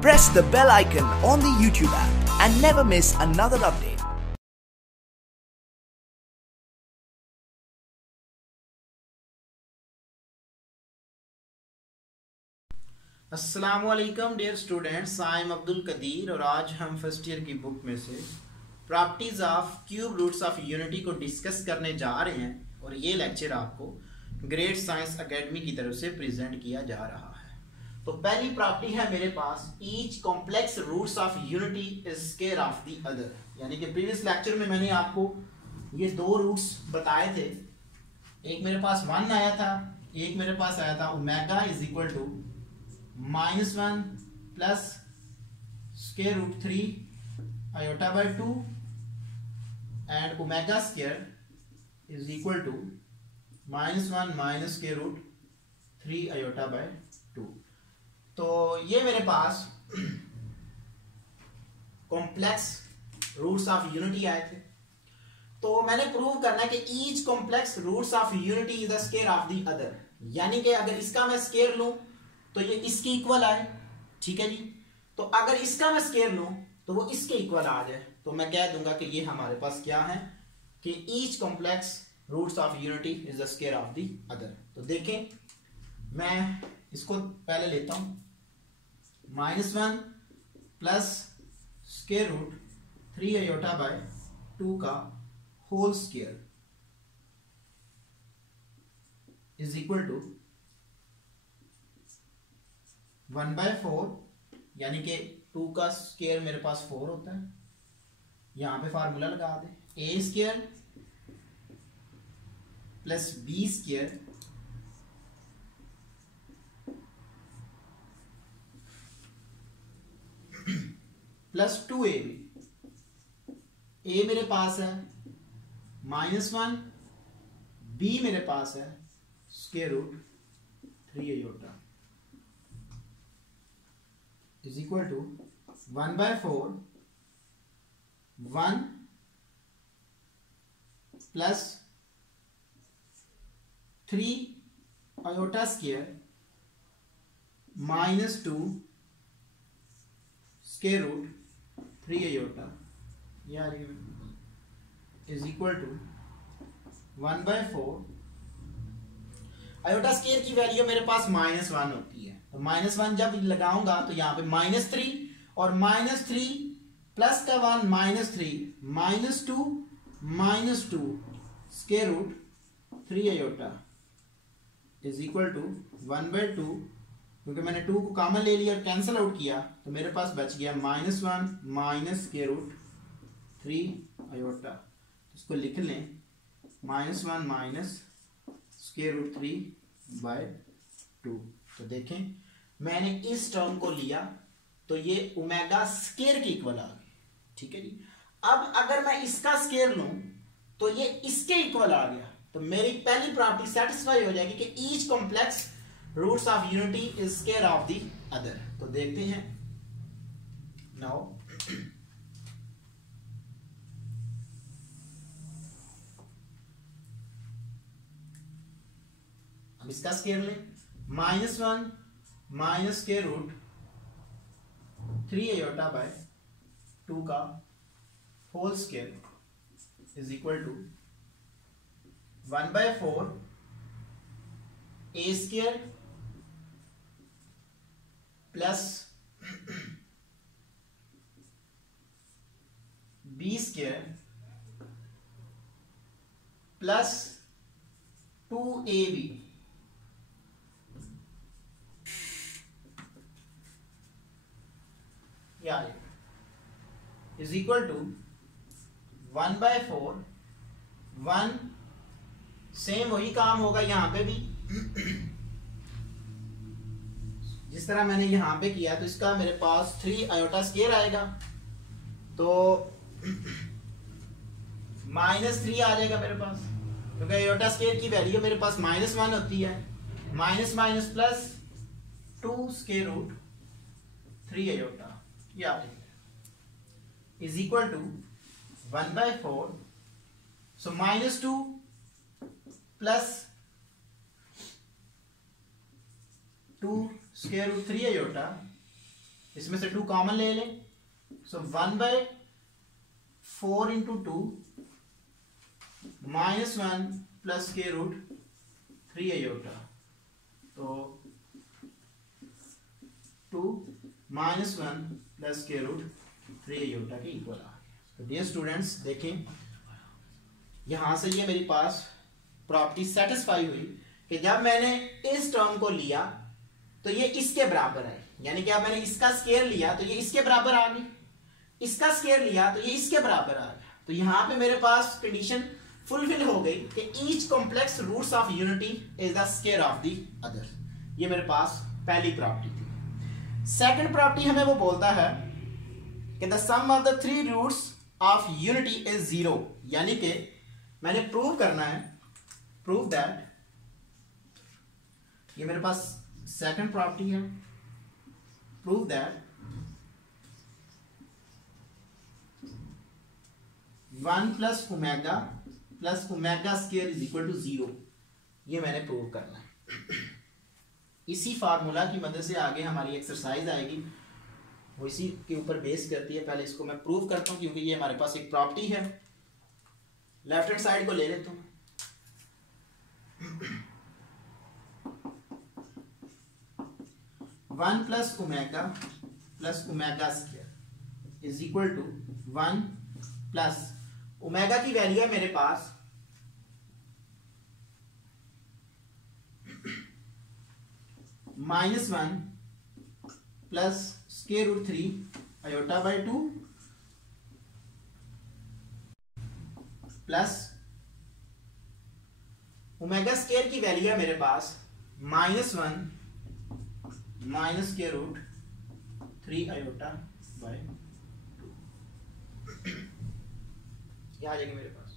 Press the bell icon on the YouTube app and never miss another update. अस्सलामुअलैकुम dear students, I am Abdul Qadir और आज हम first year की book में से properties of cube roots of unity को discuss करने जा रहे हैं और ये लेक्चर आपको ग्रेट साइंस एकेडमी की तरफ से प्रेजेंट किया जा रहा है। तो पहली प्रॉपर्टी है मेरे पास, each complex roots of unity is square of the other. यानी कि प्रीवियस लेक्चर में मैंने आपको ये दो रूट्स बताए थे, एक मेरे पास 1 आया था, एक मेरे पास आया था omega is equal to -1 plus square root 3 iota by 2 and omega square is equal to -1 minus square root 3 iota by 2। तो ये मेरे पास कॉम्प्लेक्स रूट्स ऑफ यूनिटी आए थे। तो मैंने प्रूव करना है कि each complex roots of unity is the square of the other. यानी कि अगर इसका मैं स्क्वायर लूं तो ये इसकी इक्वल आए, ठीक है जी। तो अगर इसका मैं स्क्वायर लूं तो वो इसके इक्वल आ जाए, तो मैं कह दूंगा कि ये हमारे पास क्या है कि each complex roots of unity is the square of the other. तो देखें, मैं इसको पहले लेता हूं, -1 plus square root 3 iota by 2 का whole square is equal to 1/4, यानी कि 2 का स्क्वायर मेरे पास 4 होता है। यहां पे फार्मूला लगा दे, a square plus b square plus 2ab। a मेरे पास है -1, b मेरे पास है square root 3 iota is equal to 1/4 1 plus 3 iota square minus 2 square root 3 iota यार is equal to 1/4। Iota square की वैल्यू मेरे पास -1 होती है, तो -1 जब लगाऊंगा तो यहाँ पे -3 और -3 प्लस का 1 -3 -2 square root 3 iota is equal to 1/2। क्योंकि मैंने 2 को कॉमन ले लिया और कैंसिल आउट किया तो मेरे पास बच गया -1 माइनस स्क्वायर रूट 3 आयोटा। इसको लिख लें, -1 माइनस स्क्वायर रूट 3/2। तो देखें, मैंने इस टर्म को लिया तो ये ओमेगा स्क्वायर के इक्वल आ गई, ठीक है जी। अब अगर मैं इसका स्क्वायर लूं तो ये इसके इक्वल आ गया, तो मेरी पहली प्रॉपर्टी सेटिस्फाई हो जाएगी कि each complex roots of unity is square of the other. तो देखते हैं नाउ, अब इसका स्क्वायर लें, -1 minus square root 3 iota by 2 का whole square is equal to 1/4 a square plus b square plus 2ab is equal to 1/4 1। Same वही काम होगा यहां पे भी, जिस तरह मैंने यहां पे किया। तो इसका मेरे पास 3 आयोटा स्क्वायर आएगा, तो -3 आ जाएगा मेरे पास, क्योंकि आयोटा स्क्वायर की वैल्यू मेरे पास -1 होती है। Minus minus plus 2 square root 3 iota is equal to 1/4. So -2 plus 2 square root 3 iota इसमें से 2 कॉमन ले लें, सो 1/4 इंटू 2 -1 प्लस के रूट 3 आयोटा, तो 2 -1 प्लस के रूट 3 आयोटा के इक्वल आ गया। तो डियर स्टूडेंट्स देखें, यहां से ये मेरे पास प्रॉपर्टी सेटिस्फाई हुई कि जब मैंने इस टर्म को लिया तो ये इसके बराबर है, यानी कि अब मैंने इसका स्क्वायर लिया तो ये इसके बराबर आ गई, इसका स्क्वायर लिया तो ये इसके बराबर आ गया। तो यहां पे मेरे पास कंडीशन फुलफिल हो गई कि each complex roots of unity is the square of the other. ये मेरे पास पहली प्रॉपर्टी थी। सेकंड प्रॉपर्टी हमें वो बोलता है कि the sum of the 3 roots of unity is 0, यानी कि मैंने प्रूव करना है, प्रूव दैट, ये मेरे पास सेकंड प्रॉपर्टी है, prove that 1 plus omega square is equal to 0। ये मैंने प्रूव करना है। इसी फार्मूला की मदद से आगे हमारी एक्सरसाइज आएगी, वो इसी के ऊपर बेस करती है। पहले इसको मैं प्रूव करता हूं क्योंकि ये हमारे पास एक प्रॉपर्टी है। लेफ्ट हैंड साइड को ले लेता हूं, 1 plus omega square is equal to 1 plus omega की वैल्यू है मेरे पास -1 plus square root 3 iota by 2 plus omega square की वैल्यू है मेरे पास -1 minus square root 3 iota by 2। ये आ जाएगा मेरे पास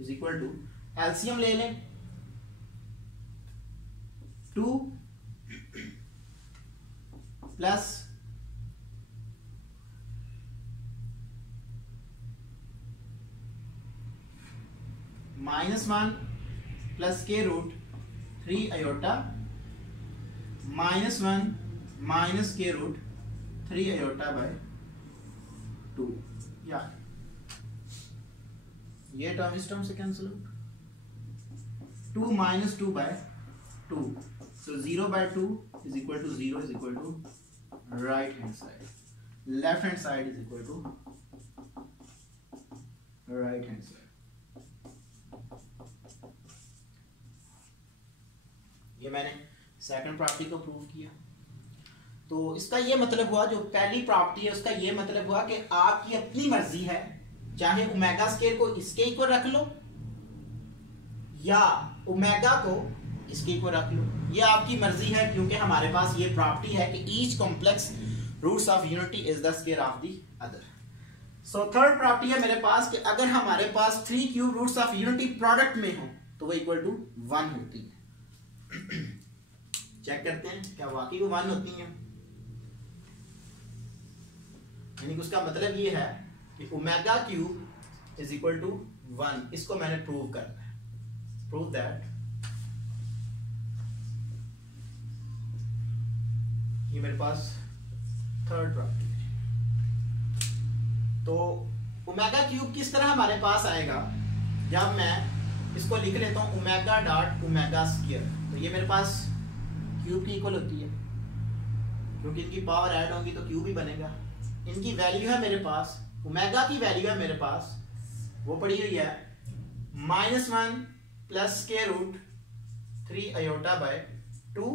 इज इक्वल टू, एलसीएम ले लें, 2 plus -1 plus square root 3 iota -1 minus square root 3 iota by 2। या ये टर्म इस टर्म से कैंसिल हो, 2 minus 2 by 2, so 0 by 2 is equal to 0 is equal to right hand side, left hand side is equal to right hand side। ये मैंने second property को prove किया। तो इसका ये मतलब हुआ, जो पहली प्रॉपर्टी है उसका ये मतलब हुआ कि आपकी अपनी मर्जी है, चाहे ओमेगा स्क्वायर को इसके इक्वल रख लो या ओमेगा को इसके इक्वल रख लो, ये आपकी मर्जी है, क्योंकि हमारे पास ये प्रॉपर्टी है कि each complex roots of unity is the square of the other. So third property है मेरे पास कि अगर हमारे पास 3 cube roots of unity product में हो तो वो इक्वल टू 1 होती है। चेक करते हैं क्या वाकई वो 1 होती हैं, यानी कि उसका मतलब ये है कि omega cube is equal to 1। इसको मैंने प्रूव करना है, प्रूव दैट ये मेरे पास थर्ड प्रॉपर्टी है। तो ओमेगा क्यूब किस तरह हमारे पास आएगा, जब मैं इसको लिख लेता हूं ओमेगा डॉट ओमेगा स्क्वायर, तो ये मेरे पास क्यूब की इक्वल होती है, क्योंकि इनकी पावर ऐड होगी तो क्यूब ही बनेगा। इनकी वैल्यू है मेरे पास, ओमेगा की वैल्यू है मेरे पास, वो पड़ी हुई है -1 plus square root 3 iota by 2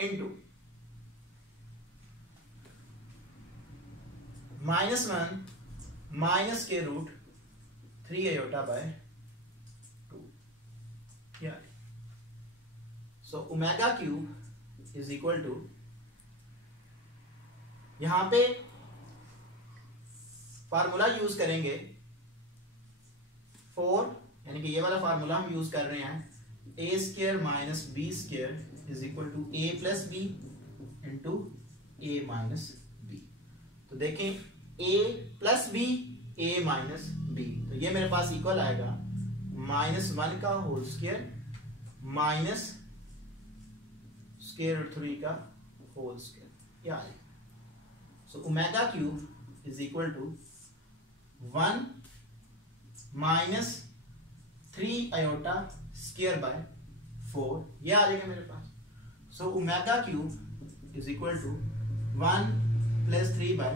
into -1 minus square root 3 iota by 2। So omega cube is equal to, यहां पे फार्मूला यूज करेंगे 4, यानी कि ये वाला फार्मूला हम यूज कर रहे हैं, A square minus B square is equal to A plus B into A minus B. तो देखें A plus B A minus B, तो ये मेरे पास इक्वल आएगा -1 का whole square minus square root 3 का होल स्क्वायर, ये आ जाएगा। So omega cube is equal to 1 minus 3 iota square by 4, ये आ जाएगा मेरे पास। So omega cube is equal to 1 plus 3 bye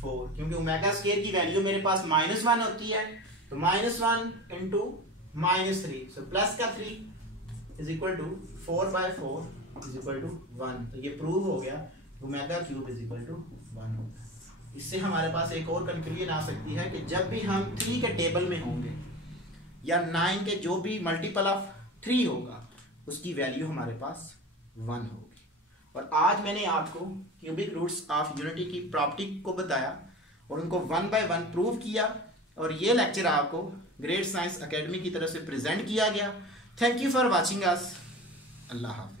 4, क्योंकि ओमेगा स्क्वायर की वैल्यू मेरे पास -1 होती है, तो -1 इंटू -3, सो प्लस का 3 is equal to 4 by 4 is equal to 1। तो ये प्रूव हो गया omega cube is equal to 1 होगा। इससे हमारे पास एक और कंक्लूजन आ सकती है कि जब भी हम 3 के टेबल में होंगे या 9 के जो भी मल्टीपल ऑफ 3 होगा उसकी वैल्यू हमारे पास 1 होगी। और आज मैंने आपको क्यूबिक रूट्स ऑफ यूनिटी की प्रॉपर्टी को बताया और उनको 1 बाय 1 प्रूव किया, और ये लेक्चर आपको ग्रेट साइंस एकेडमी की तरफ से प्रेजेंट किया गया। Thank you for watching us. अल्लाह हाफ़िज़।